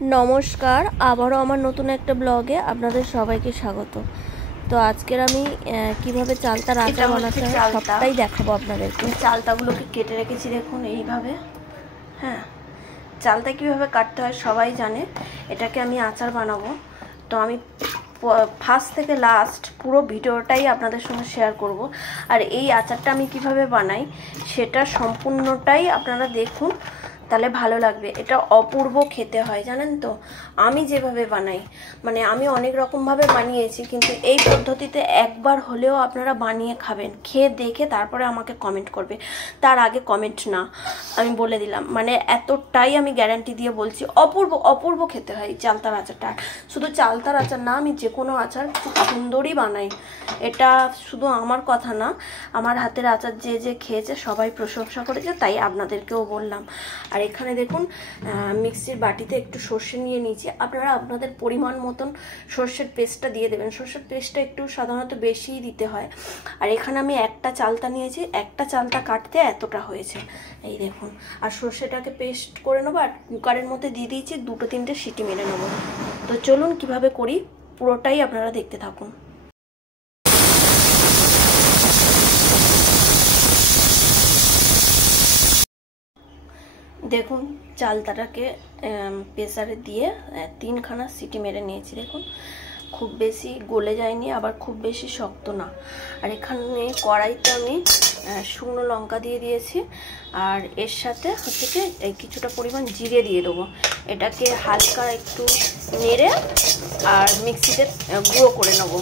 নমস্কার, আবারও আমার নতুন একটা ব্লগে আপনাদের সবাইকে স্বাগত। তো আজকের আমি কিভাবে চালতার আচার বানাতে হয় সবটাই দেখাবো আপনাদেরকে। চালতাগুলোকে কেটে রেখেছি দেখুন এইভাবে। হ্যাঁ, চালতা কীভাবে কাটতে হয় সবাই জানে। এটাকে আমি আচার বানাবো, তো আমি ফার্স্ট থেকে লাস্ট পুরো ভিডিওটাই আপনাদের সঙ্গে শেয়ার করব। আর এই আচারটা আমি কিভাবে বানাই সেটা সম্পূর্ণটাই আপনারা দেখুন, তাহলে ভালো লাগবে। এটা অপূর্ব খেতে হয় জানেন তো। আমি যেভাবে বানাই, মানে আমি অনেক রকমভাবে বানিয়েছি, কিন্তু এই পদ্ধতিতে একবার হলেও আপনারা বানিয়ে খাবেন, খেয়ে দেখে তারপরে আমাকে কমেন্ট করবে। তার আগে কমেন্ট না, আমি বলে দিলাম, মানে এতটাই আমি গ্যারান্টি দিয়ে বলছি, অপূর্ব অপূর্ব খেতে হয় চালতার আচারটা। শুধু চালতার আচার না, আমি যে কোনো আচার খুব সুন্দরই বানাই। এটা শুধু আমার কথা না, আমার হাতের আচার যে যে খেয়েছে সবাই প্রশংসা করেছে, তাই আপনাদেরকেও বললাম। আর এখানে দেখুন মিক্সির বাটিতে একটু সর্ষে নিয়ে নিয়েছি। আপনারা আপনাদের পরিমাণ মতন সর্ষের পেস্টটা দিয়ে দেবেন। সর্ষের পেস্টটা একটু সাধারণত বেশিই দিতে হয়। আর এখানে আমি একটা চালতা নিয়েছি, একটা চালতা কাটতে এতটা হয়েছে, এই দেখুন। আর সর্ষেটাকে পেস্ট করে নেবো, আর কুকারের মধ্যে দিয়ে দিয়েছি 2-3টে সিটি মেরে নেবো। তো চলুন কিভাবে করি পুরোটাই আপনারা দেখতে থাকুন। দেখুন চালতাটাকে প্রেসারে দিয়ে 3খানা সিটি মেরে নিয়েছি। দেখুন খুব বেশি গলে যায়নি, আবার খুব বেশি শক্ত না। আর এখানে কড়াইতে আমি শুকনো লঙ্কা দিয়ে দিয়েছি, আর এর সাথে হচ্ছে কি কিছুটা পরিমাণ জিরে দিয়ে দেবো। এটাকে হালকা একটু নেড়ে আর মিক্সিতে গুঁড়ো করে নেবো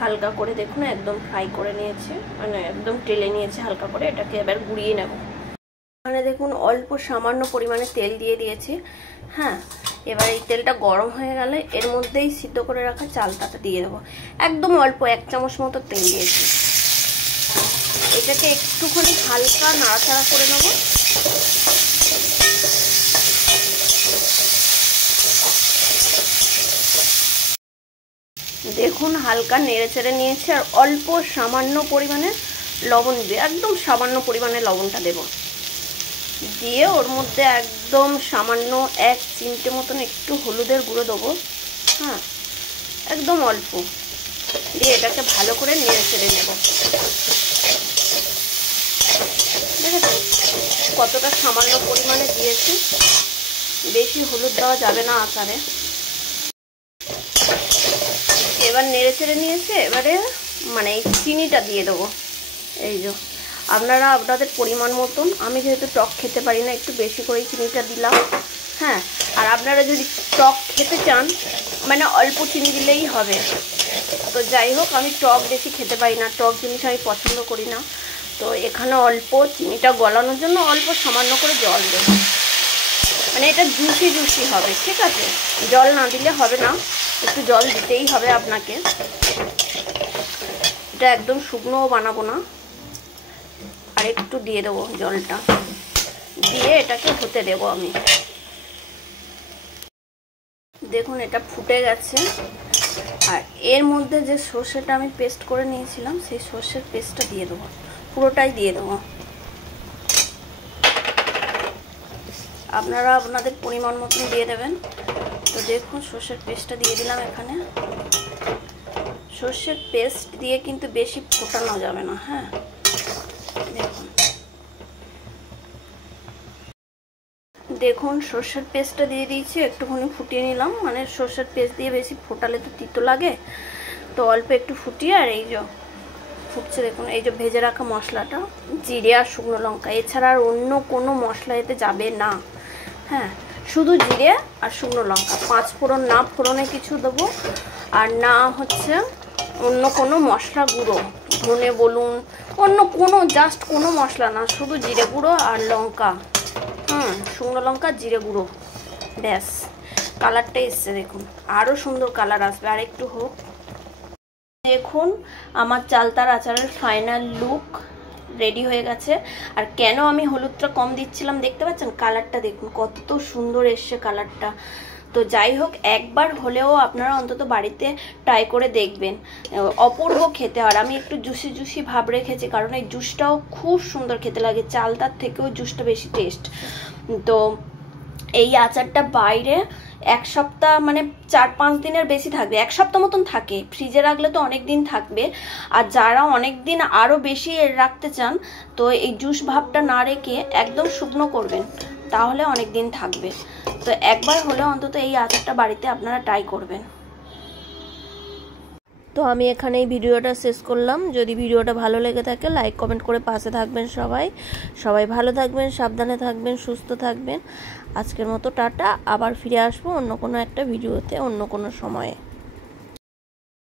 হালকা করে। দেখুন একদম ফ্রাই করে নিয়েছি, মানে একদম টেলে নিয়েছি হালকা করে। এটাকে এবার গুঁড়িয়ে নেব। এখানে দেখুন অল্প সামান্য পরিমাণে তেল দিয়ে দিয়েছি। হ্যাঁ, এবার এই তেলটা গরম হয়ে গেলে এর মধ্যেই সিদ্ধ করে রাখা চালতাটা দিয়ে দেবো। একদম অল্প 1 চামচ মতো তেল দিয়েছি। এটাকে একটুখানি হালকা নাড়াচাড়া করে নেব। দেখুন হালকা নেড়ে চেড়ে নিয়েছি, আর অল্প সামান্য পরিমাণে লবণ দিয়ে, একদম সামান্য পরিমাণে লবণটা দেব। দিয়ে ওর মধ্যে একদম সামান্য 1 চিমটে মতন একটু হলুদের গুঁড়ো দেবো। হ্যাঁ, একদম অল্প দিয়ে এটাকে ভালো করে নেড়ে চেড়ে নেব। দেখেছেন কতটা সামান্য পরিমাণে দিয়েছি, বেশি হলুদ দেওয়া যাবে না আচারে। এবার নেড়ে চেড়ে নিয়েছে, এবারে মানে চিনিটা দিয়ে দেবো। এই যে আপনারা আপনাদের পরিমাণ মতন, আমি যেহেতু টক খেতে পারি না, একটু বেশি করে চিনিটা দিলাম। হ্যাঁ, আর আপনারা যদি টক খেতে চান মানে অল্প চিনি দিলেই হবে। তো যাই হোক, আমি টক বেশি খেতে পারি না, টক জিনিস আমি পছন্দ করি না। তো এখানে অল্প চিনিটা গলানোর জন্য অল্প সামান্য করে জল দেব। মানে এটা জুসি জুসি হবে, ঠিক আছে? জল না দিলে হবে না, একটু জল দিতেই হবে আপনাকে। এটা একদম শুকনোও বানাবো না, আর একটু দিয়ে দেবো জলটা, দিয়ে এটাকে হতে দেবো আমি। দেখুন এটা ফুটে গেছে, আর এর মধ্যে যে সর্ষেটা আমি পেস্ট করে নিয়েছিলাম সেই সর্ষের পেস্টটা দিয়ে দেবো, পুরোটাই দিয়ে দেবো। আপনারা আপনাদের পরিমাণ মতন দিয়ে দেবেন। তো দেখুন সর্ষের পেস্টটা দিয়ে দিলাম এখানে। সর্ষের পেস্ট দিয়ে কিন্তু বেশি ফোটানো যাবে না। হ্যাঁ, দেখুন দেখুন সর্ষের পেস্টটা দিয়ে দিয়েছি, একটুখানি ফুটিয়ে নিলাম। মানে সর্ষের পেস্ট দিয়ে বেশি ফোটালে তো তিতো লাগে, তো অল্প একটু ফুটিয়ে, আর এই যে ফুটছে দেখুন, এই যে ভেজে রাখা মশলাটা, জিরে আর শুকনো লঙ্কা, এছাড়া আর অন্য কোনো মশলা এতে যাবে না। হ্যাঁ, শুধু জিরে আর শুকনো লঙ্কা, 5 ফোড়ন না, ফোড়নে কিছু দেবো, আর না হচ্ছে অন্য কোনো মশলা গুঁড়ো, ধনে বলুন, অন্য কোনো জাস্ট কোনো মশলা না, শুধু জিরে গুঁড়ো আর লঙ্কা। শুকনো লঙ্কা জিরে গুঁড়ো, ব্যাস। কালারটা এসছে দেখুন, আরও সুন্দর কালার আসবে, আর একটু হোক। দেখুন আমার চালতার আচারের ফাইনাল লুক রেডি হয়ে গেছে। আর কেন আমি হলুদটা কম দিচ্ছিলাম দেখতে পাচ্ছেন, কালারটা দেখুন কত সুন্দর এসছে কালারটা। তো যাই হোক, একবার হলেও আপনারা অন্তত বাড়িতে ট্রাই করে দেখবেন, অপূর্ব খেতে হয়। আমি একটু জুসি জুসি ভাব রেখেছি, কারণ এই জুসটাও খুব সুন্দর খেতে লাগে, চালতার থেকেও জুসটা বেশি টেস্ট। তো এই আচারটা বাইরে এক সপ্তাহ মানে 4-5 দিনের বেশি থাকবে, এক সপ্তাহ মতন থাকে। ফ্রিজে রাখলে তো অনেক দিন থাকবে, আর যারা অনেক দিন আরও বেশি রাখতে চান তো এই জুস ভাবটা না রেখে একদম শুকনো করবেন, তাহলে অনেক দিন থাকবে। তো একবার হলে অন্তত এই আচারটা বাড়িতে আপনারা ট্রাই করবেন। তো আমি এখানে এই ভিডিওটা শেষ করলাম। যদি ভিডিওটা ভালো লেগে থাকে লাইক কমেন্ট করে পাশে থাকবেন। সবাই ভালো থাকবেন, সাবধানে থাকবেন, সুস্থ থাকবেন। আজকের মতো টাটা। আবার ফিরে আসবো অন্য কোনো একটা ভিডিওতে, অন্য কোনো সময়ে।